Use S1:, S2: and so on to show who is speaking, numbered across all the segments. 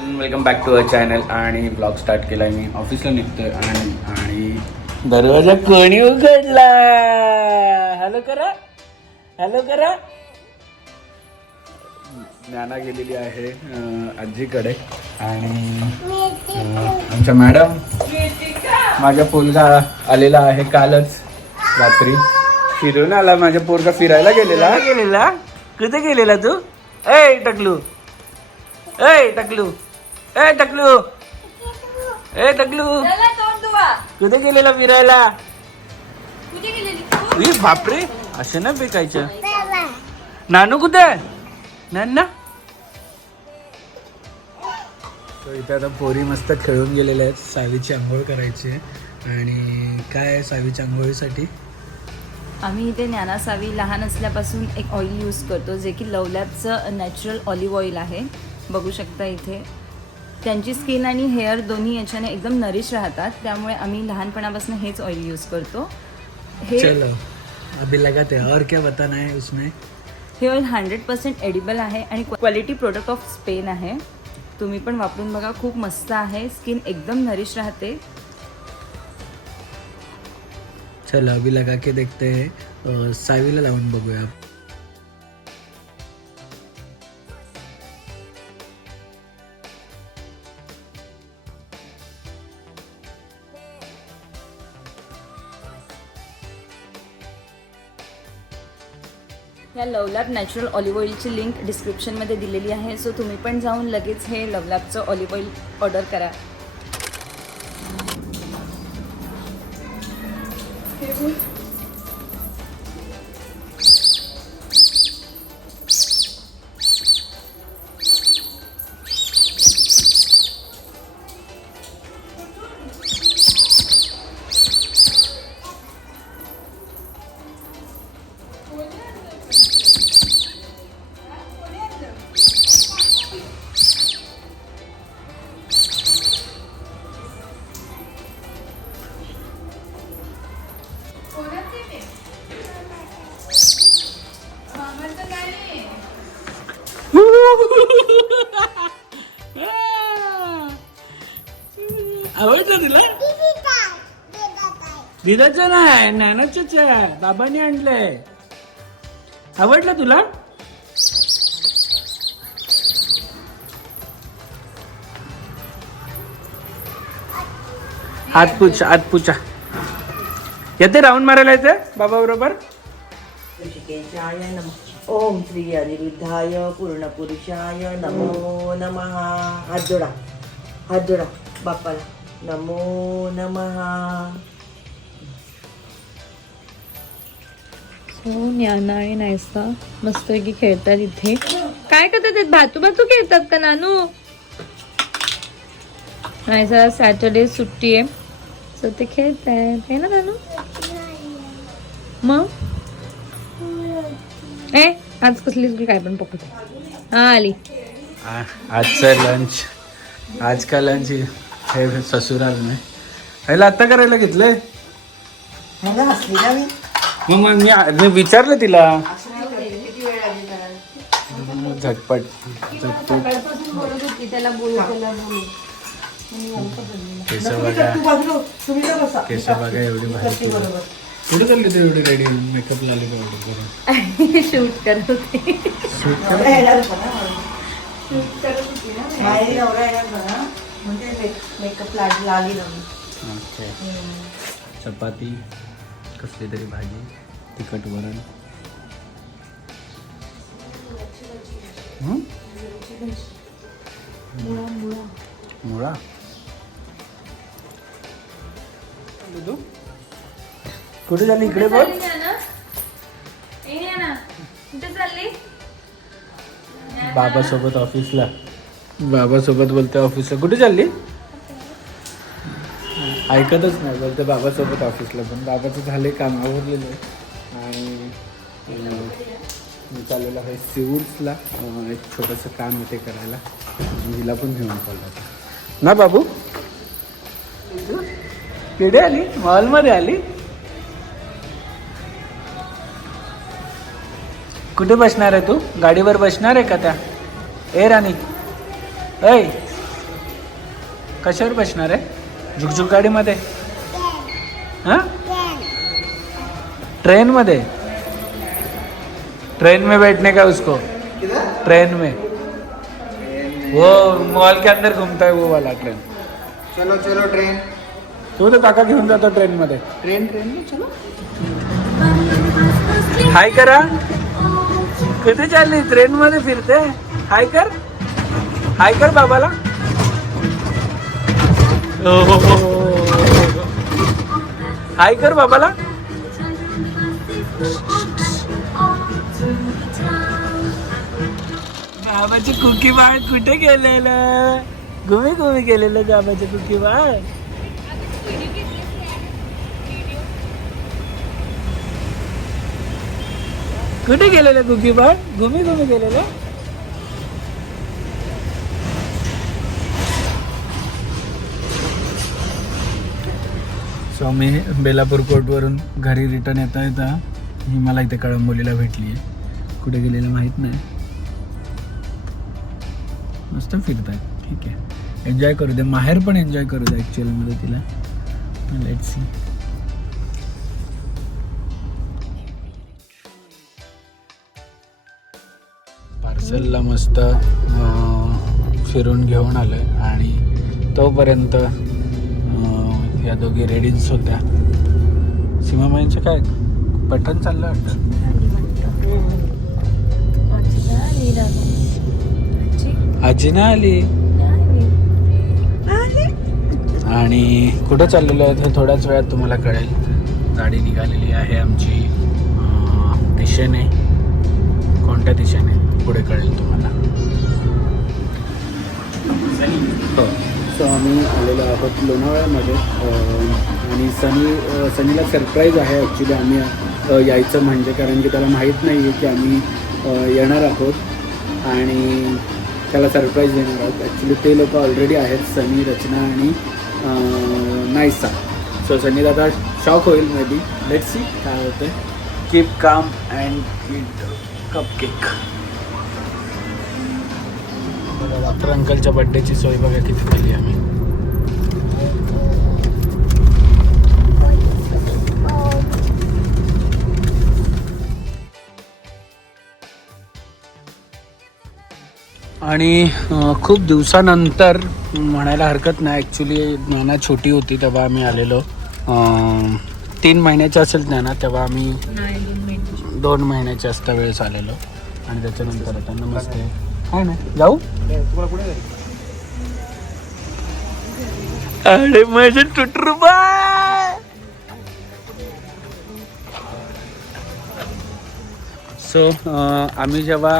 S1: welcome back to a channel आणि blog start केलाय मी. ऑफिसला निघतोय. आणि आणि दरवाजा कोणी उघडला? हॅलो करा. हॅलो करा. ज्ञाना गेलेली आहे आजीकडे. आणि आमच्या मॅडम माझा पोलगा आलेला आहे कालच रात्री. फिरून आला माझा पोरगा फिरायला गेलेला. गेलेला? कुठे गेलेला तू? ए टकलू. ए टकलू. ए टकलू. ए टकलू.
S2: चला तोंड धुवा.
S1: कुठे गेलेला फिरायला? ई, बापरे. असं ना बेकायचं नानू कुठे? नाना तो इथे आता पोरी मस्त खेळून गेलेल्या आहेत. सावीची आंघोळ करायची आहे. आणि काय आहे सावीच्या आंघोळीसाठी?
S2: आम्ही इथे ज्ञानासावी लहान असल्यापासून एक ऑइल यूज करतो जे की लवलॅबचं नॅचरल ऑलिव्ह ऑइल आहे. बघू शकता इथे. त्यांची स्किन आणि हेअर दोन्ही याच्याने एकदम नरिश राहतात. त्यामुळे आम्ही लहानपणापासून हेच ऑइल यूज करतो. हे
S1: चलो अभी लगाते हैं. और क्या बताना है उसमें?
S2: हे ऑइल हंड्रेड पर्सेंट एडिबल आहे आणि क्वालिटी प्रोडक्ट ऑफ स्पेन आहे. तुम्ही पण वापरून बघा खूप मस्त आहे. स्किन एकदम नरिश राहते.
S1: चलो अभी लगा के देखते हैं. अ, सावीला लावून बघूया.
S2: या लवलॅब नॅचरल ऑलिव्ह ऑइलची लिंक डिस्क्रिप्शनमध्ये दिलेली आहे. सो तुम्ही पण जाऊन लगेच हे लवलॅबचं ऑलिव्ह ऑइल ऑर्डर करा.
S1: दिदाचं नाही नानाचंच आहे. बाबांनी आणलंय. आवडलं तुला? हात पुछ हात पुछा. येते राऊंड मारायला येते बाबा बरोबर
S3: ऋषिकेशाय नम. ओम श्री अनिरुद्धाय पूर्णपुरुषाय नमो नम. हात जोडा हात जोडा बाप्पाला. नमो नमः.
S4: हो ज्ञाना आणि नायसा मस्तपैकी खेळतात इथे. काय करतात ते? भातू भातू खेळतात का नानू? नायसा सॅटर्डे सुट्टी आहे. सो ते खेळत आहेत आहे ना नानू? मग? ए आज कसली काय पण पकडते हा आली.
S1: आजचं लंच आज का लंच हे ससुराल नाही. ह्याला आत्ता करायला घेतलंय?
S3: मला हसली ना मी?
S1: मग मग मी मी विचारलं तिला. झटपट झटपट. केस बघा. केस एवढी भारी केली. कुठे चालली तू एवढी रेडी मेकअप का?
S2: शूट करत होते.
S3: मेकअप लागली
S1: चपाती कसली तरी भाजी. तिखट वरण. हं? मुळा. कुठे झाली इकडे बघ.
S2: कुठे चालली?
S1: बाबासोबत ऑफिसला. बाबासोबत बोलते ऑफिसला. कुठे चालली? ऐकतच नाही बोलते बाबासोबत ऑफिसला. पण बाबाचं झाले काम अं, मी चाललेलो आहे सिव्हिल्सला अं, एक छोटंसं काम इथे करायला. हिला पण घेऊन चाललं ना बाबू? किडे आली? मॉलमध्ये आली? कुठे बसणार आहे तू? गाडीवर बसणार आहे का त्या? ए राणी. ऐ. कशावर बसणार आहे? झुकझुक गाडीमध्ये? हां? ट्रेन. में ट्रेन में बैठने का उसको। ट्रेन में। वो मॉल के अंदर घूमता है वो वाला ट्रेन।
S5: चलो चलो ट्रेन।
S1: तो तो काका घेऊन जातो ट्रेन मध्ये
S5: ट्रेन ट्रेन में चलो।
S1: हाय करा। कुठे चालली ट्रेन मध्ये फिरते हाय कर। हाय कर बाबाला। हाय कर बाबाला। गावाचे कुकी बाळ कुठे गेलेलं? घुमी घुमी गेलेलं गावाचे कुकी बाळ. कुठे गेलेलं कुकी बाळ? घुमी घुमी गेलेलं? सो मी बेलापूर कोर्टवरून घरी रिटर्न येता येता ही मला इथे कळंबोलीला भेटली आहे कुठे गेलेलं माहीत नाही. मस्त फिरत आहेत ठीक आहे. एन्जॉय करू दे. माहेर पण एन्जॉय करू दे ॲक्च्युअलमध्ये तिला. लेट सी पार्सलला मस्त फिरून घेऊन आलोय. आणि तोपर्यंत या दोघी रेडीच होत्या. सीमाबाईंचं काय? पठण चाललं वाटतं? आजी ना आली आणि कुठं चाललेलो आहे? हे थोड्याच वेळात तुम्हाला कळेल. गाडी निघालेली आहे आमची अं, दिशेने. कोणत्या दिशेने? पुढे कळेल तुम्हाला. हो. सो आम्ही आलेलो आहोत लोणावळ्यामध्ये. आणि सनी सनीला सरप्राईज आहे ॲक्च्युली आम्ही यायचं म्हणजे. कारण की त्याला माहीत नाही आहे की आम्ही येणार आहोत. आणि त्याला सरप्राईज देणार आहोत. ॲक्च्युली ते लोक ऑलरेडी आहेत सनी रचना आणि नाईसा. सो सनी दादा शॉक होईल मे बी लेट सी काय होतं keep calm and eat cupcake doctor अंकलच्या बड्डेची सोय बघा किती केली आम्ही. आणि खूप दिवसानंतर म्हणायला हरकत नाही. ॲक्च्युली नाना छोटी होती तेव्हा आम्ही आलेलो. तीन महिन्याची असेल ज्ञाना तेव्हा आम्ही दोन महिन्याच्या असता वेळेस आलेलो. आणि त्याच्यानंतर आता नमस्ते. काय नाही जाऊ? अरे माझं टुटरू सो आम्ही जेव्हा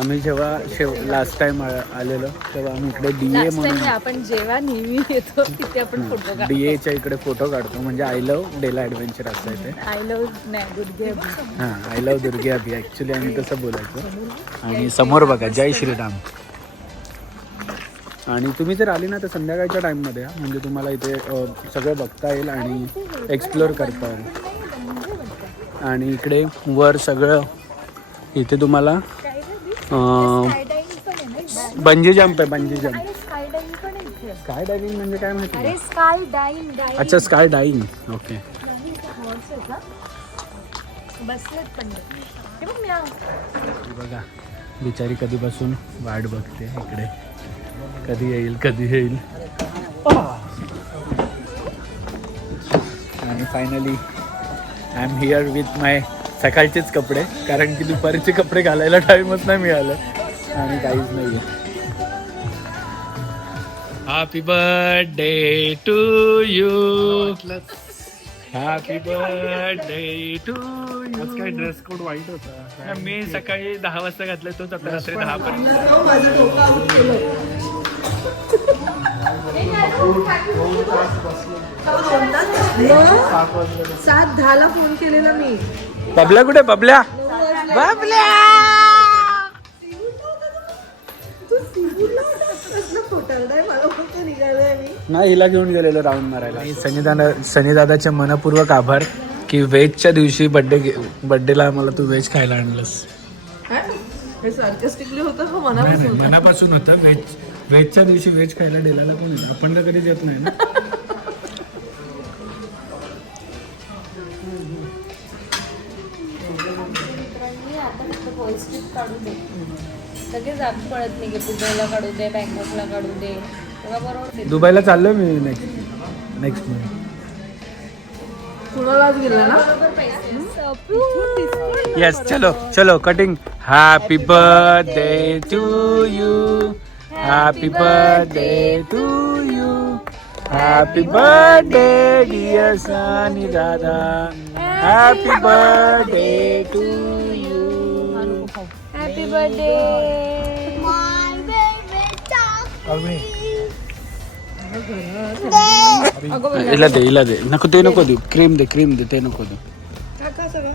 S1: आम्ही जेव्हा शेव लास्ट टाइम आलेलो तेव्हा आम्ही इकडे डी ए म्हणून
S2: आपण जेव्हा नेहमी येतो तिथे आपण फोटो
S1: डी एच्या इकडे फोटो काढतो. म्हणजे आय लव्ह डेला ॲडव्हेंचर असं आहे ते.
S2: आय लव्ह नाही गुडघे
S1: हां आय लव्ह दुर्गे अभि ॲक्च्युली आम्ही तसं बोलायचो. आणि समोर बघा जय श्रीराम. आणि तुम्ही जर आली ना तर संध्याकाळच्या टाईममध्ये म्हणजे तुम्हाला इथे सगळं बघता येईल आणि एक्सप्लोअर करता येईल. आणि इकडे वर सगळं इथे तुम्हाला बंजी जम्प आहे बंजी जंप स्काय डायविंग म्हणजे काय माहिती?
S2: स्काय डाईन
S1: अच्छा स्काय डाईंग ओके
S2: बसलेत पण हे बघ मी
S1: ही बघा बिचारी कधीपासून वाट बघते इकडे. कधी येईल कधी येईल. आणि finally I am here with my सकाळचेच कपडे कारण की दुपारचे कपडे घालायला टाईमच नाही मिळालं. आणि काहीच नाही happy birthday to you happy birthday to आज काय ड्रेस कोड वाईट होता. मी सकाळी दहा वाजता घातलं तोच आता रात्री दहा पर्यंत.
S3: सात दहाला फोन केलेला मी.
S1: बबल्या कुठे? बबल्या? बबल्या! नाही हिला घेऊन गेलेलो राऊंड मारायला. सनी सनी दादाचे मनपूर्वक आभार की वेजच्या दिवशी बड्डे बड्डेला मला तू व्हेज खायला आणलंस?
S3: हे मनापासून होतं?
S1: मनापासून होतं. व्हेज व्हेजच्या दिवशी व्हेज खायला डेलाला कोण? आपण तर कधीच येत नाही ना.
S4: काढू दे. आप पळत नाही की दुबईला काढू दे बँकॉकला काढू दे. तेव्हा बरोबर
S1: दुबईला चाललोय मी नेक्स्ट नेक्स्ट
S3: गेला ना?
S1: येस चलो चलो cutting happy birthday to you happy birthday to you happy birthday dear Sunny दादा happy birthday to you
S4: happy birthday
S1: हिला दे हिला दे नको ते नको देऊ क्रीम दे क्रीम दे ते नको देऊ
S3: टाका सगळं